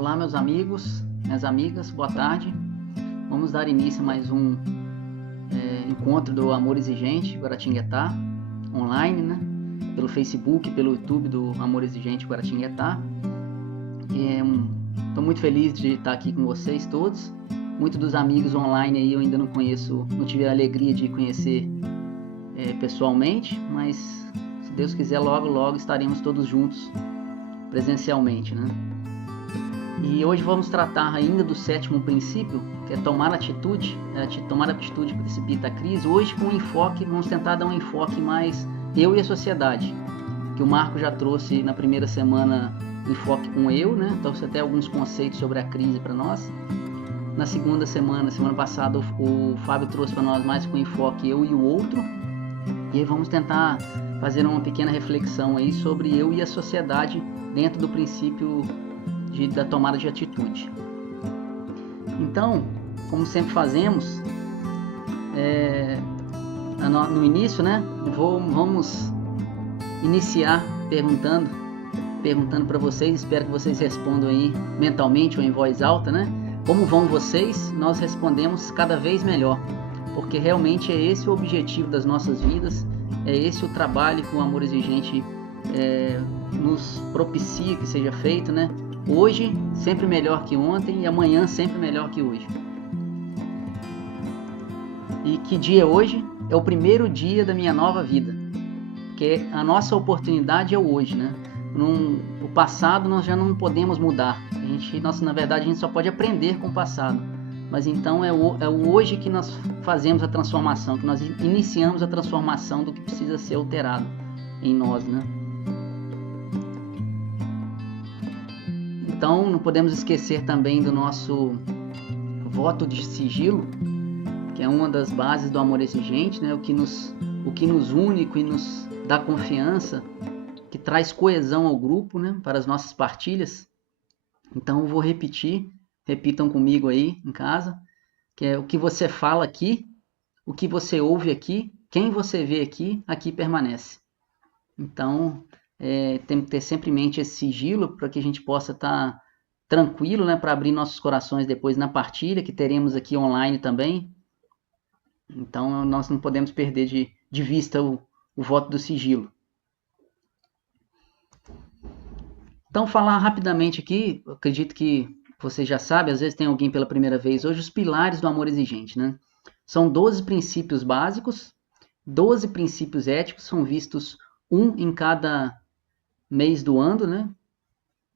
Olá, meus amigos, minhas amigas, boa tarde. Vamos dar início a mais um encontro do Amor Exigente Guaratinguetá, online, né? Pelo Facebook, pelo YouTube do Amor Exigente Guaratinguetá. Estou muito feliz de estar aqui com vocês todos. Muitos dos amigos online aí eu ainda não conheço, não tive a alegria de conhecer pessoalmente, mas se Deus quiser, logo estaremos todos juntos presencialmente, né? E hoje vamos tratar ainda do sétimo princípio, que é tomar atitude. Tomar atitude precipita a crise. Hoje com um enfoque, vamos tentar dar um enfoque mais eu e a sociedade, que o Marco já trouxe na primeira semana enfoque com eu, né? Trouxe até alguns conceitos sobre a crise para nós. Na segunda semana passada, o Fábio trouxe para nós mais com enfoque eu e o outro. E aí vamos tentar fazer uma pequena reflexão aí sobre eu e a sociedade dentro do princípio da tomada de atitude. Então, como sempre fazemos, no início, né, vamos iniciar perguntando para vocês, espero que vocês respondam aí mentalmente ou em voz alta, né? Como vão vocês? Nós respondemos cada vez melhor, porque realmente é esse o objetivo das nossas vidas, é esse o trabalho que o Amor Exigente nos propicia que seja feito, né? Hoje sempre melhor que ontem e amanhã sempre melhor que hoje. E que dia é hoje? É o primeiro dia da minha nova vida, porque a nossa oportunidade é o hoje, né? O passado nós já não podemos mudar. Na verdade, a gente só pode aprender com o passado. Mas então é o hoje que nós fazemos a transformação, que nós iniciamos a transformação do que precisa ser alterado em nós, né? Então, não podemos esquecer também do nosso voto de sigilo, que é uma das bases do Amor Exigente, né? O que nos une, o que nos dá confiança, que traz coesão ao grupo, né? Para as nossas partilhas. Então, eu vou repitam comigo aí em casa, que é o que você fala aqui, o que você ouve aqui, quem você vê aqui, aqui permanece. Então, tem que ter sempre em mente esse sigilo para que a gente possa estar tranquilo, né, para abrir nossos corações depois na partilha, que teremos aqui online também. Então, nós não podemos perder de vista o voto do sigilo. Então, falar rapidamente aqui, eu acredito que você já sabe, às vezes tem alguém pela primeira vez hoje, os pilares do Amor Exigente, né? São 12 princípios básicos, 12 princípios éticos, são vistos um em cada mês do ano, né?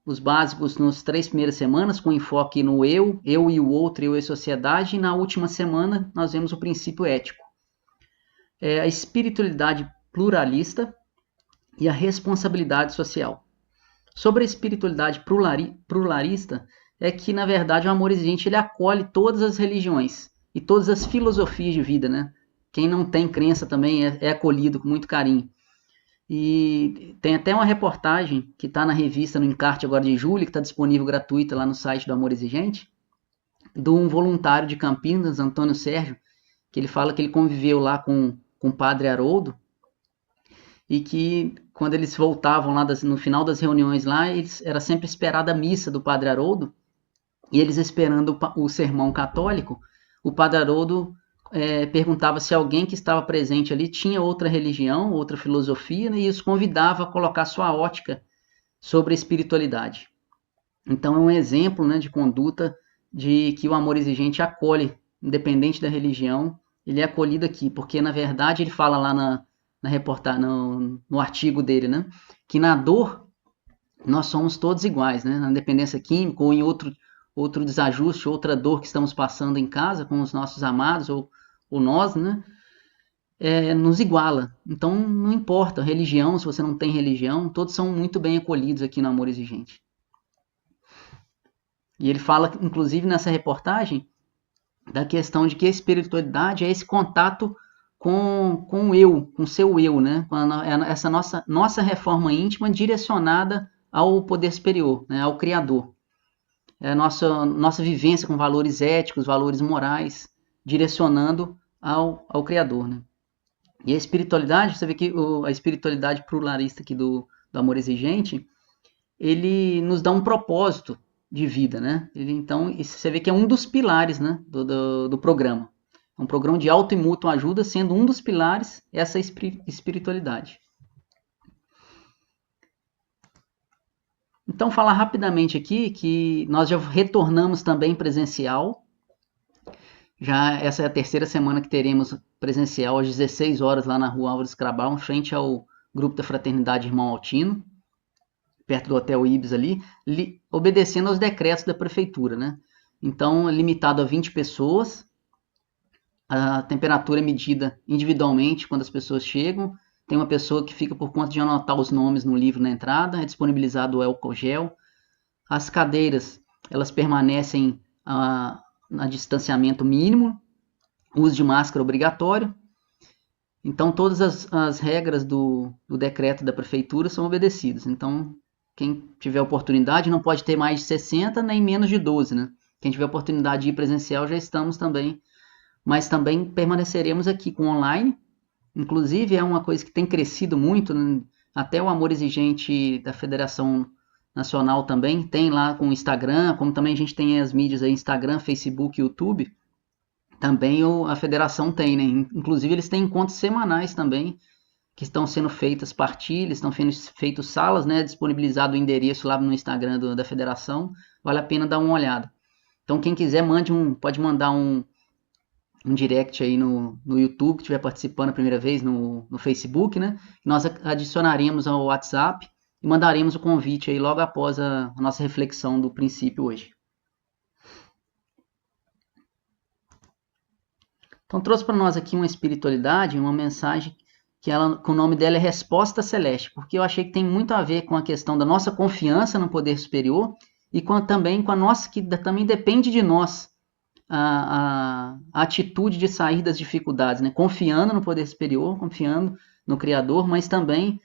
Os básicos nas 3 primeiras semanas, com enfoque no eu e o outro, eu e a sociedade, e na última semana nós vemos o princípio ético. A espiritualidade pluralista e a responsabilidade social. Sobre a espiritualidade pluralista, é que, na verdade, o Amor Exigente ele acolhe todas as religiões e todas as filosofias de vida, né? Quem não tem crença também é acolhido com muito carinho. E tem até uma reportagem que está na revista, no encarte agora de julho, que está disponível gratuita lá no site do Amor Exigente, de um voluntário de Campinas, Antônio Sérgio, que ele fala que ele conviveu lá com o padre Haroldo, e que quando eles voltavam lá no final das reuniões lá, era sempre esperada a missa do padre Haroldo, e eles esperando o sermão católico, o padre Haroldo perguntava se alguém que estava presente ali tinha outra religião, outra filosofia, né, e os convidava a colocar sua ótica sobre a espiritualidade. Então é um exemplo, né, de conduta de que o Amor Exigente acolhe, independente da religião, ele é acolhido aqui, porque na verdade ele fala lá na reportagem, no artigo dele, né, que na dor nós somos todos iguais, né, na dependência química ou em outro desajuste, outra dor que estamos passando em casa com os nossos amados ou nós, né, nos iguala. Então não importa a religião, se você não tem religião, todos são muito bem acolhidos aqui no Amor Exigente. E ele fala, inclusive nessa reportagem, da questão de que a espiritualidade é esse contato com o eu, com o seu eu, né? Com essa nossa reforma íntima direcionada ao poder superior, né? Ao Criador. É a nossa vivência com valores éticos, valores morais, direcionando ao Criador, né? E a espiritualidade, você vê que a espiritualidade pluralista aqui do Amor Exigente, ele nos dá um propósito de vida, né? Então, você vê que é um dos pilares, né, do programa. É um programa de auto e mútua ajuda, sendo um dos pilares essa espiritualidade. Então, falar rapidamente aqui que nós já retornamos também presencial. Já essa é a terceira semana que teremos presencial às 16 horas lá na Rua Álvares Cabral, em frente ao grupo da Fraternidade Irmão Altino, perto do Hotel Ibis ali, obedecendo aos decretos da prefeitura, né? Então, limitado a 20 pessoas, a temperatura é medida individualmente quando as pessoas chegam, tem uma pessoa que fica por conta de anotar os nomes no livro na entrada, é disponibilizado o álcool gel, as cadeiras, elas permanecem a distanciamento mínimo, uso de máscara obrigatório, então todas as regras do decreto da prefeitura são obedecidas, então quem tiver oportunidade não pode ter mais de 60 nem menos de 12, né? Quem tiver oportunidade de ir presencial já estamos também, mas também permaneceremos aqui com online, inclusive é uma coisa que tem crescido muito, né? Até o Amor Exigente da Federação Nacional também tem lá com o Instagram, como também a gente tem as mídias aí, Instagram, Facebook, YouTube, também a federação tem, né? Inclusive eles têm encontros semanais também, que estão sendo feitas partilhas, estão sendo feitas salas, né? Disponibilizado o endereço lá no Instagram da federação, vale a pena dar uma olhada. Então quem quiser pode mandar um direct aí no YouTube, que estiver participando a primeira vez, no Facebook, né? Nós adicionaremos ao WhatsApp e mandaremos o convite aí logo após a nossa reflexão do princípio hoje. Então trouxe para nós aqui uma espiritualidade, uma mensagem que o nome dela é Resposta Celeste, porque eu achei que tem muito a ver com a questão da nossa confiança no poder superior e também com a nossa, que também depende de nós, a atitude de sair das dificuldades, né? Confiando no poder superior, confiando no Criador, mas também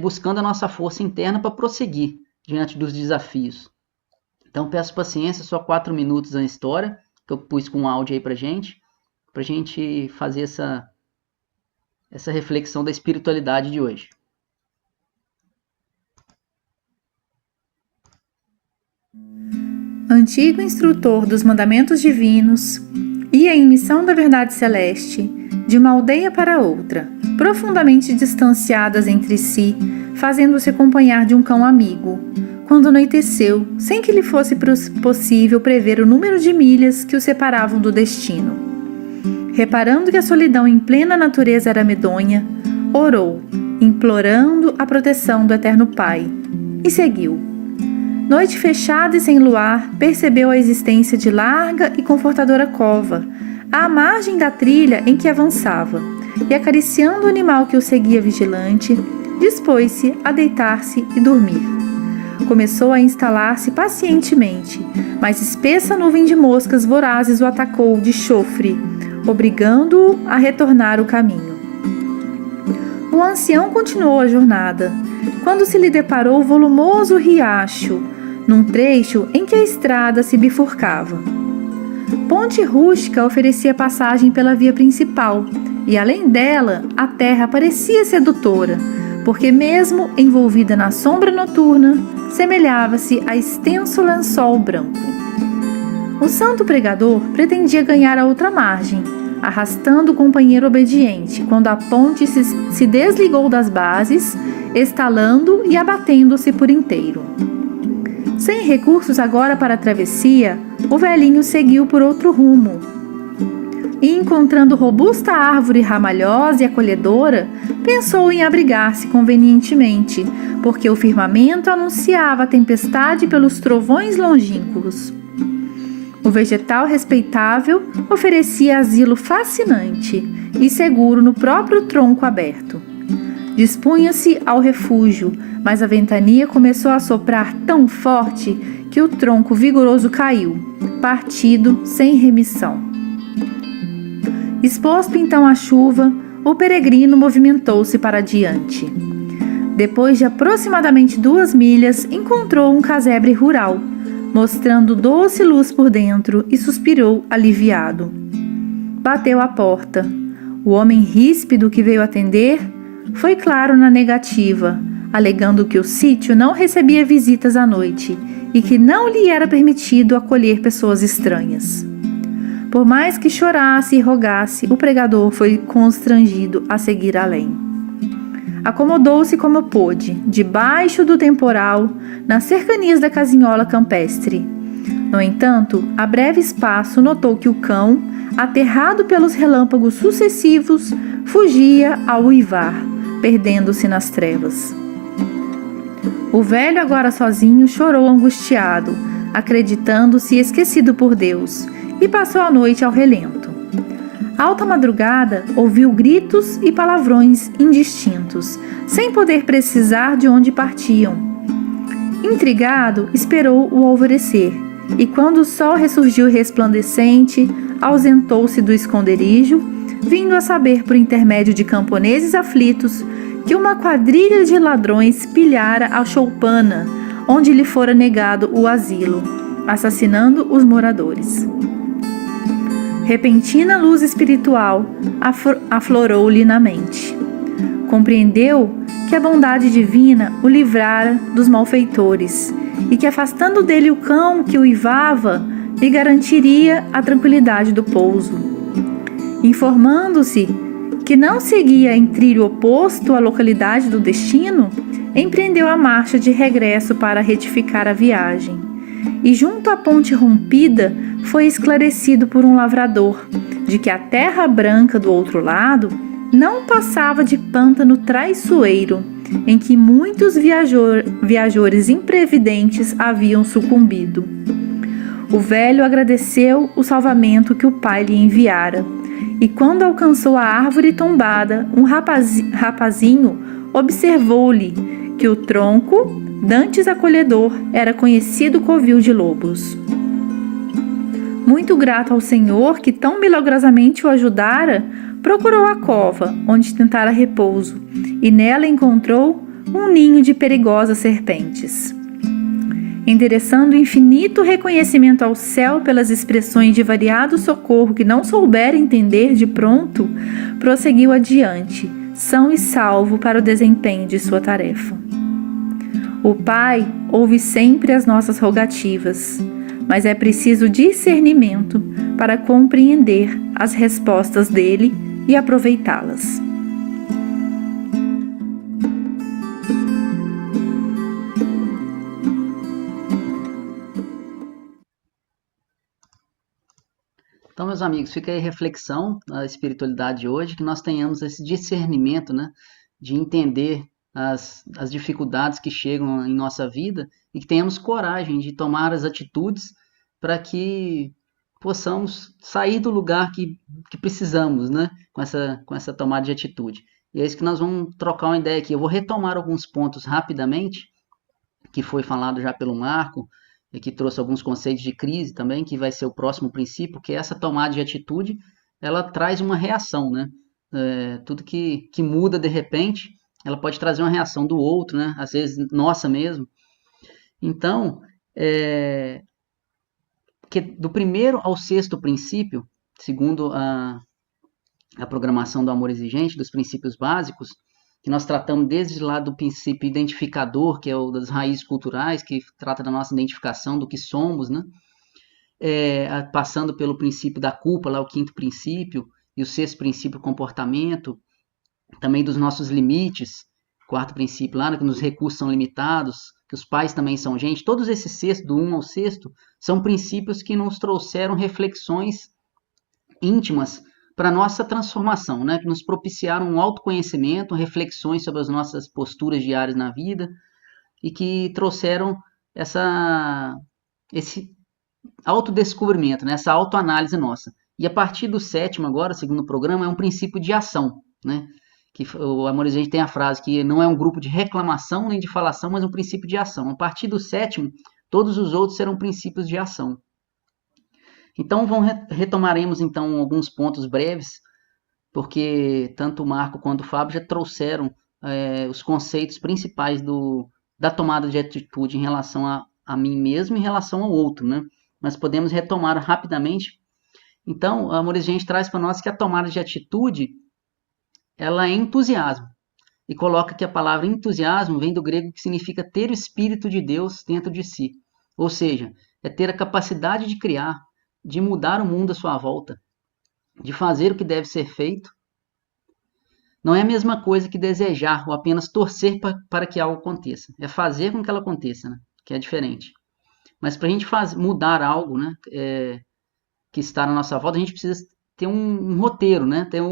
buscando a nossa força interna para prosseguir diante dos desafios. Então peço paciência, só 4 minutos na história, que eu pus com um áudio aí para gente fazer essa reflexão da espiritualidade de hoje. Antigo instrutor dos mandamentos divinos, ia em missão da verdade celeste, de uma aldeia para outra, profundamente distanciadas entre si, fazendo-se acompanhar de um cão amigo, quando anoiteceu, sem que lhe fosse possível prever o número de milhas que o separavam do destino. Reparando que a solidão em plena natureza era medonha, orou, implorando a proteção do Eterno Pai, e seguiu. Noite fechada e sem luar, percebeu a existência de larga e confortadora cova, à margem da trilha em que avançava, e acariciando o animal que o seguia vigilante, dispôs-se a deitar-se e dormir. Começou a instalar-se pacientemente, mas espessa nuvem de moscas vorazes o atacou de chofre, obrigando-o a retornar o caminho. O ancião continuou a jornada, quando se lhe deparou o volumoso riacho, num trecho em que a estrada se bifurcava. Ponte rústica oferecia passagem pela via principal, e além dela, a terra parecia sedutora, porque mesmo envolvida na sombra noturna, semelhava-se a extenso lençol branco. O santo pregador pretendia ganhar a outra margem, arrastando o companheiro obediente, quando a ponte se desligou das bases, estalando e abatendo-se por inteiro. Sem recursos agora para a travessia, o velhinho seguiu por outro rumo. E encontrando robusta árvore ramalhosa e acolhedora, pensou em abrigar-se convenientemente, porque o firmamento anunciava a tempestade pelos trovões longínquos. O vegetal respeitável oferecia asilo fascinante e seguro no próprio tronco aberto. Dispunha-se ao refúgio, mas a ventania começou a soprar tão forte que o tronco vigoroso caiu, partido sem remissão. Exposto então à chuva, o peregrino movimentou-se para diante. Depois de aproximadamente 2 milhas, encontrou um casebre rural, mostrando doce luz por dentro, e suspirou aliviado. Bateu à porta. O homem ríspido que veio atender foi claro na negativa, alegando que o sítio não recebia visitas à noite e que não lhe era permitido acolher pessoas estranhas. Por mais que chorasse e rogasse, o pregador foi constrangido a seguir além. Acomodou-se como pôde, debaixo do temporal, nas cercanias da casinhola campestre. No entanto, a breve espaço notou que o cão, aterrado pelos relâmpagos sucessivos, fugia ao uivar, perdendo-se nas trevas. O velho, agora sozinho, chorou angustiado, acreditando-se esquecido por Deus, e passou a noite ao relento. Alta madrugada, ouviu gritos e palavrões indistintos, sem poder precisar de onde partiam. Intrigado, esperou o alvorecer, e quando o sol ressurgiu resplandecente, ausentou-se do esconderijo, vindo a saber por intermédio de camponeses aflitos que uma quadrilha de ladrões pilhara a choupana, onde lhe fora negado o asilo, assassinando os moradores. Repentina luz espiritual aflorou-lhe na mente. Compreendeu que a bondade divina o livrara dos malfeitores e que, afastando dele o cão que uivava, lhe garantiria a tranquilidade do pouso. Informando-se que não seguia em trilho oposto à localidade do destino, empreendeu a marcha de regresso para retificar a viagem. E junto à ponte rompida, foi esclarecido por um lavrador de que a terra branca do outro lado não passava de pântano traiçoeiro, em que muitos viajores imprevidentes haviam sucumbido. O velho agradeceu o salvamento que o pai lhe enviara, e quando alcançou a árvore tombada, um rapazinho observou-lhe que o tronco, dantes acolhedor, era conhecido covil de lobos. Muito grato ao Senhor que tão milagrosamente o ajudara, procurou a cova, onde tentara repouso, e nela encontrou um ninho de perigosas serpentes. Endereçando infinito reconhecimento ao céu pelas expressões de variado socorro que não soubera entender de pronto, prosseguiu adiante, são e salvo para o desempenho de sua tarefa. O Pai ouve sempre as nossas rogativas, mas é preciso discernimento para compreender as respostas dele e aproveitá-las. Então, meus amigos, fica aí a reflexão da espiritualidade de hoje, que nós tenhamos esse discernimento, né, de entender as dificuldades que chegam em nossa vida e que tenhamos coragem de tomar as atitudes para que possamos sair do lugar que precisamos, né, com essa tomada de atitude. E é isso que nós vamos trocar uma ideia aqui. Eu vou retomar alguns pontos rapidamente, que foi falado já pelo Marco, e que trouxe alguns conceitos de crise também, que vai ser o próximo princípio, que é essa tomada de atitude, ela traz uma reação, né? Tudo que muda de repente, ela pode trazer uma reação do outro, né? Às vezes nossa mesmo. Então, que do primeiro ao sexto princípio, segundo a programação do amor exigente, dos princípios básicos, que nós tratamos desde lá do princípio identificador, que é o das raízes culturais, que trata da nossa identificação, do que somos, né? Passando pelo princípio da culpa, lá o quinto princípio, e o sexto princípio, comportamento, também dos nossos limites, quarto princípio lá, né, que os recursos são limitados, que os pais também são gente. Todos esses sextos, do 1 ao sexto, são princípios que nos trouxeram reflexões íntimas para a nossa transformação, né? Que nos propiciaram um autoconhecimento, reflexões sobre as nossas posturas diárias na vida e que trouxeram esse autodescobrimento, né? Essa autoanálise nossa. E a partir do sétimo agora, segundo o programa, é um princípio de ação, né? Que o Amor Exigente tem a frase que não é um grupo de reclamação nem de falação, mas um princípio de ação. A partir do sétimo, todos os outros serão princípios de ação. Então, retomaremos então alguns pontos breves, porque tanto o Marco quanto o Fábio já trouxeram os conceitos principais da tomada de atitude em relação a mim mesmo e em relação ao outro, né? Mas podemos retomar rapidamente. Então, o Amor Exigente traz para nós que a tomada de atitude, ela é entusiasmo. E coloca que a palavra entusiasmo vem do grego, que significa ter o Espírito de Deus dentro de si. Ou seja, é ter a capacidade de criar, de mudar o mundo à sua volta, de fazer o que deve ser feito. Não é a mesma coisa que desejar ou apenas torcer para que algo aconteça. É fazer com que ela aconteça, né? Que é diferente. Mas para a gente mudar algo, né, que está na nossa volta, a gente precisa ter um roteiro, né? Ter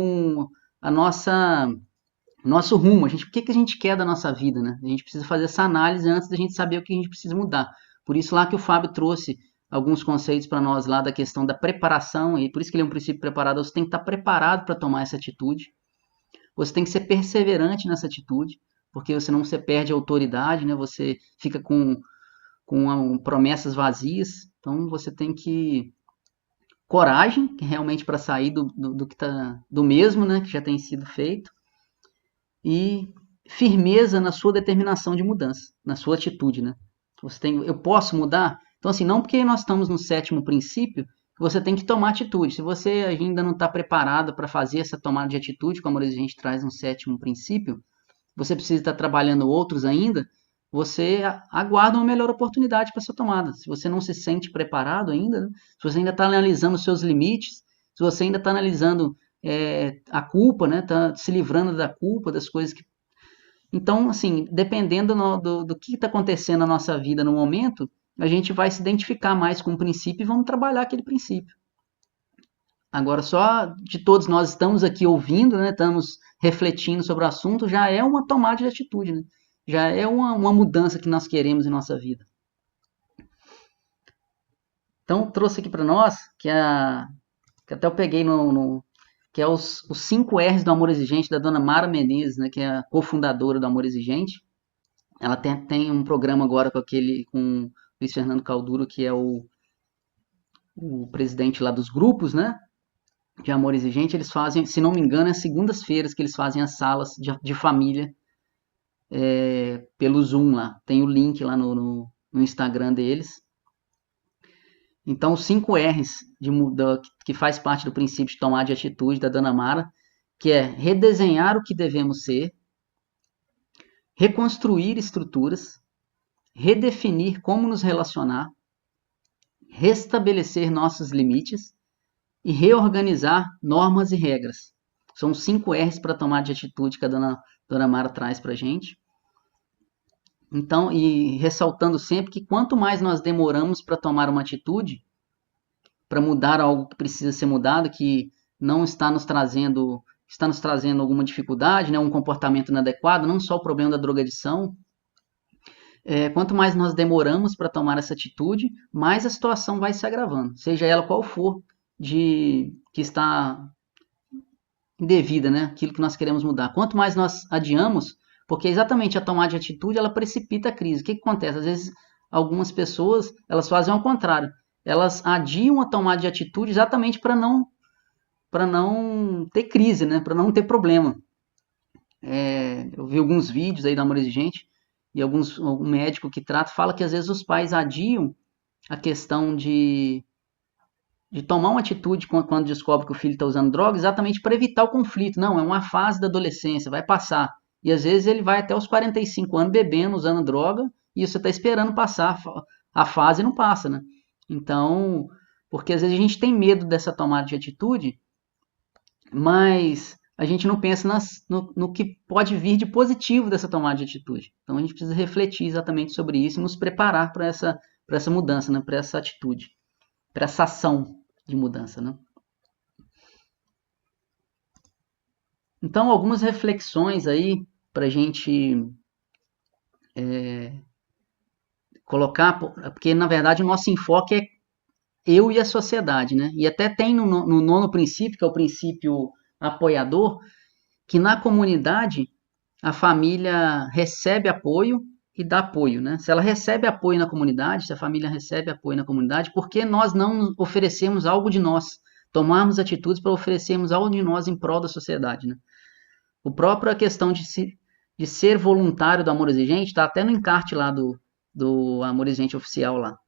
nosso rumo. O que a gente quer da nossa vida, né? A gente precisa fazer essa análise antes da gente saber o que a gente precisa mudar. Por isso lá que o Fábio trouxe alguns conceitos para nós lá da questão da preparação, e por isso que ele é um princípio preparado. Você tem que estar preparado para tomar essa atitude. Você tem que ser perseverante nessa atitude, porque senão você perde a autoridade, né? Você fica com promessas vazias. Então você tem que coragem realmente para sair do que tá do mesmo, né? Que já tem sido feito, e firmeza na sua determinação de mudança, na sua atitude, né? Eu posso mudar? Então assim, não porque nós estamos no 7º princípio, você tem que tomar atitude. Se você ainda não está preparado para fazer essa tomada de atitude, como a gente traz no 7º princípio, você precisa estar trabalhando outros ainda, você aguarda uma melhor oportunidade para essa tomada. Se você não se sente preparado ainda, né? Se você ainda está analisando os seus limites, se você ainda está analisando a culpa, né? Está se livrando da culpa, das coisas que... Então, assim, dependendo do que está acontecendo na nossa vida no momento, a gente vai se identificar mais com o princípio e vamos trabalhar aquele princípio. Agora, só de todos nós estamos aqui ouvindo, né? Estamos refletindo sobre o assunto, já é uma tomada de atitude, né? Já é uma mudança que nós queremos em nossa vida. Então, trouxe aqui para nós, que até eu peguei que é os 5 R's do Amor Exigente, da dona Mara Menezes, né, que é a cofundadora do Amor Exigente. Ela tem um programa agora com o Luiz Fernando Calduro, que é o presidente lá dos grupos, né, de Amor Exigente. Eles fazem, se não me engano, é segundas-feiras que eles fazem as salas de família pelo Zoom lá. Tem o link lá no Instagram deles. Então, os 5 R's que faz parte do princípio de tomar de atitude da dona Mara, que é redesenhar o que devemos ser, reconstruir estruturas, redefinir como nos relacionar, restabelecer nossos limites e reorganizar normas e regras. São 5 R's para tomar de atitude que a dona Mara traz para a gente. Então, e ressaltando sempre que quanto mais nós demoramos para tomar uma atitude, para mudar algo que precisa ser mudado, que não está nos trazendo alguma dificuldade, né, um comportamento inadequado, não só o problema da drogadição, quanto mais nós demoramos para tomar essa atitude, mais a situação vai se agravando, seja ela qual for, que está indevida, né, aquilo que nós queremos mudar. Quanto mais nós adiamos, porque exatamente a tomada de atitude, ela precipita a crise. O que acontece? Às vezes, algumas pessoas, elas fazem ao contrário. Elas adiam a tomada de atitude exatamente para não ter crise, né? Para não ter problema. Eu vi alguns vídeos aí do Amor Exigente e algum médico que trata fala que às vezes os pais adiam a questão de tomar uma atitude quando descobre que o filho está usando droga, exatamente para evitar o conflito. Não, é uma fase da adolescência, vai passar. E às vezes ele vai até os 45 anos bebendo, usando droga, e você está esperando passar a fase e não passa, né? Então, porque às vezes a gente tem medo dessa tomada de atitude, mas a gente não pensa no que pode vir de positivo dessa tomada de atitude. Então a gente precisa refletir exatamente sobre isso e nos preparar para essa mudança, né? Para essa atitude, para essa ação de mudança, né? Então, algumas reflexões aí para a gente colocar, porque na verdade o nosso enfoque é eu e a sociedade, né? E até tem no 9º princípio, que é o princípio apoiador, que na comunidade a família recebe apoio e dá apoio, né? Se ela recebe apoio na comunidade, se a família recebe apoio na comunidade, por que nós não oferecemos algo de nós? Tomarmos atitudes para oferecermos algo de nós em prol da sociedade, né? O próprio a questão de ser voluntário do Amor Exigente, está até no encarte lá do Amor Exigente oficial lá.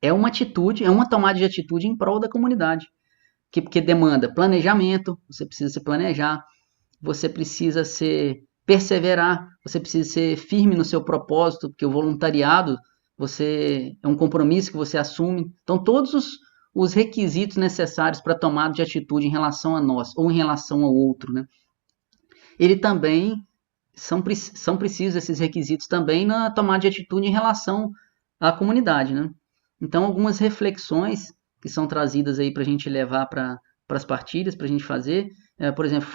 É uma atitude, é uma tomada de atitude em prol da comunidade, porque demanda planejamento, você precisa se planejar, você precisa perseverar, você precisa ser firme no seu propósito, porque o voluntariado é um compromisso que você assume. Então, todos os requisitos necessários para tomada de atitude em relação a nós ou em relação ao outro, né? Ele também são precisos esses requisitos também na tomada de atitude em relação à comunidade, né? Então, algumas reflexões que são trazidas aí para a gente levar para as partilhas, para a gente fazer, por exemplo,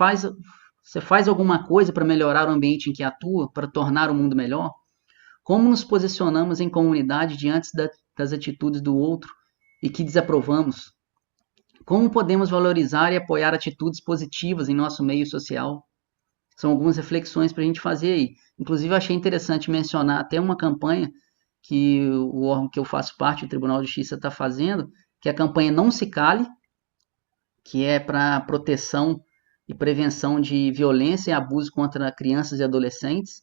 você faz alguma coisa para melhorar o ambiente em que atua, para tornar o mundo melhor? Como nos posicionamos em comunidade diante das atitudes do outro e que desaprovamos? Como podemos valorizar e apoiar atitudes positivas em nosso meio social? São algumas reflexões para a gente fazer aí. Inclusive, eu achei interessante mencionar até uma campanha que o órgão que eu faço parte, o Tribunal de Justiça, está fazendo, que é a campanha Não Se Cale, que é para proteção e prevenção de violência e abuso contra crianças e adolescentes,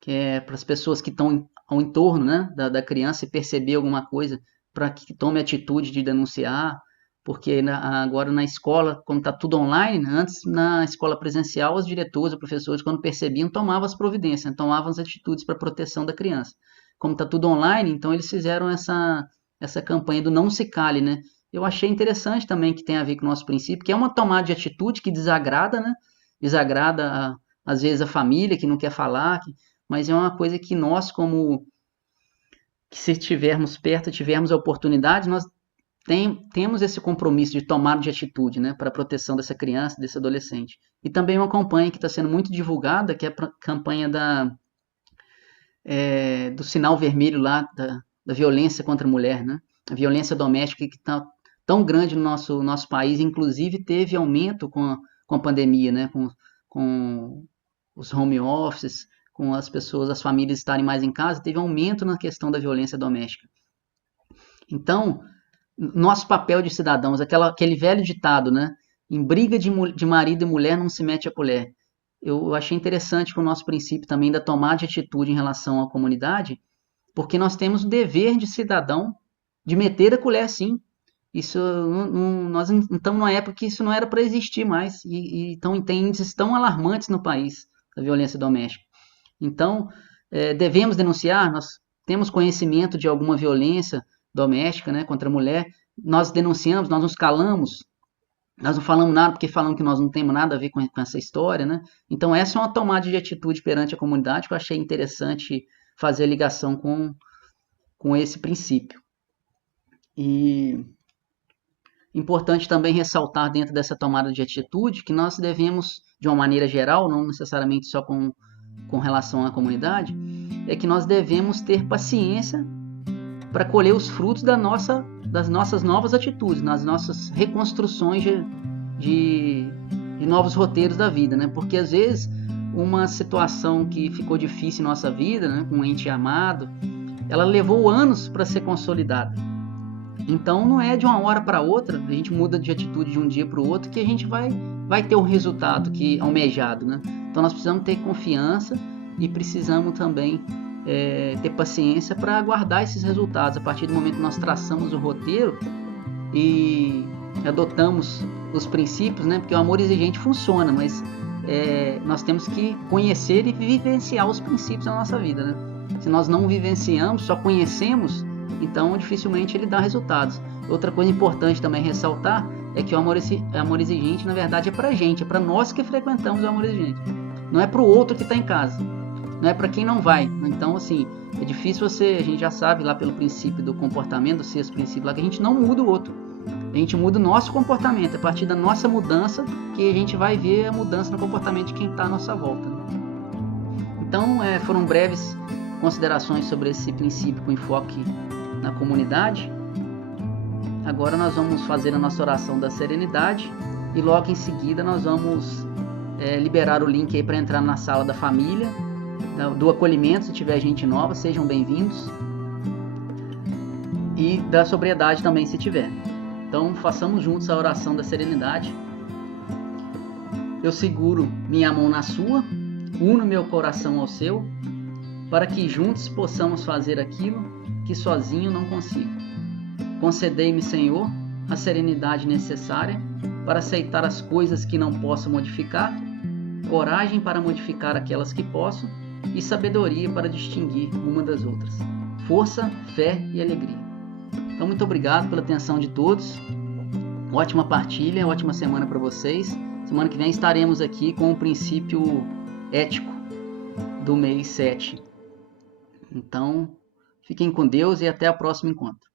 que é para as pessoas que estão ao entorno, né, da criança e perceber alguma coisa, para que tome atitude de denunciar, porque agora na escola, como está tudo online, antes na escola presencial, os diretores, os professores, quando percebiam, tomavam as providências, tomavam as atitudes para a proteção da criança. Como está tudo online, então eles fizeram essa campanha do Não Se Cale, né? Eu achei interessante também que tem a ver com o nosso princípio, que é uma tomada de atitude que desagrada, né? Desagrada, às vezes, a família, que não quer falar, mas é uma coisa que nós, que se estivermos perto, tivermos a oportunidade, nós temos esse compromisso de tomada de atitude, né, para a proteção dessa criança, desse adolescente. E também uma campanha que está sendo muito divulgada, que é a campanha do sinal vermelho lá, da violência contra a mulher, né? A violência doméstica que está tão grande no nosso país, inclusive teve aumento com a pandemia, né? Com os home offices, com as pessoas, as famílias estarem mais em casa, teve aumento na questão da violência doméstica. Então, nosso papel de cidadãos, aquele velho ditado, né? Em briga de marido e mulher não se mete a colher. Eu achei interessante com o nosso princípio também da tomada de atitude em relação à comunidade, porque nós temos o dever de cidadão de meter a colher, sim. Isso, nós estamos numa época que isso não era para existir mais, então tem índices tão alarmantes no país da violência doméstica. Então, devemos denunciar, nós temos conhecimento de alguma violência doméstica, né, contra a mulher, nós denunciamos, nós nos calamos, nós não falamos nada porque falamos que nós não temos nada a ver com essa história, né? Então essa é uma tomada de atitude perante a comunidade que eu achei interessante fazer a ligação com esse princípio. E importante também ressaltar dentro dessa tomada de atitude que nós devemos, de uma maneira geral, não necessariamente só com relação à comunidade, é que nós devemos ter paciência para colher os frutos das nossas novas atitudes, nas nossas reconstruções de novos roteiros da vida, né? Porque às vezes uma situação que ficou difícil em nossa vida, né, com um ente amado, ela levou anos para ser consolidada. Então não é de uma hora para outra, a gente muda de atitude de um dia para o outro que a gente vai ter o resultado que almejado, né? Então nós precisamos ter confiança e precisamos também ter paciência para aguardar esses resultados. A partir do momento que nós traçamos o roteiro e adotamos os princípios, né? Porque o amor exigente funciona, mas nós temos que conhecer e vivenciar os princípios da nossa vida, né? Se nós não vivenciamos, só conhecemos, então dificilmente ele dá resultados. Outra coisa importante também ressaltar é que o amor exigente, na verdade, é para a gente, é para nós que frequentamos o amor exigente. Não é para o outro que está em casa. Não é para quem não vai. Então, assim, é difícil a gente já sabe lá pelo princípio do comportamento, do sexto princípio lá, que a gente não muda o outro. A gente muda o nosso comportamento. É a partir da nossa mudança que a gente vai ver a mudança no comportamento de quem está à nossa volta. Então, foram breves considerações sobre esse princípio com enfoque na comunidade. Agora nós vamos fazer a nossa oração da serenidade e logo em seguida nós vamos liberar o link aí para entrar na sala da família, do acolhimento, se tiver gente nova, sejam bem-vindos, e da sobriedade também, se tiver. Então façamos juntos a oração da serenidade. Eu seguro minha mão na sua, uno meu coração ao seu, para que juntos possamos fazer aquilo que sozinho não consigo. Concedei-me, Senhor, a serenidade necessária para aceitar as coisas que não posso modificar, coragem para modificar aquelas que posso e sabedoria para distinguir uma das outras. força, fé e alegria. Então, muito obrigado pela atenção de todos. Ótima partilha, ótima semana para vocês. Semana que vem estaremos aqui com o princípio ético do mês 7. Então, fiquem com Deus e até o próximo encontro.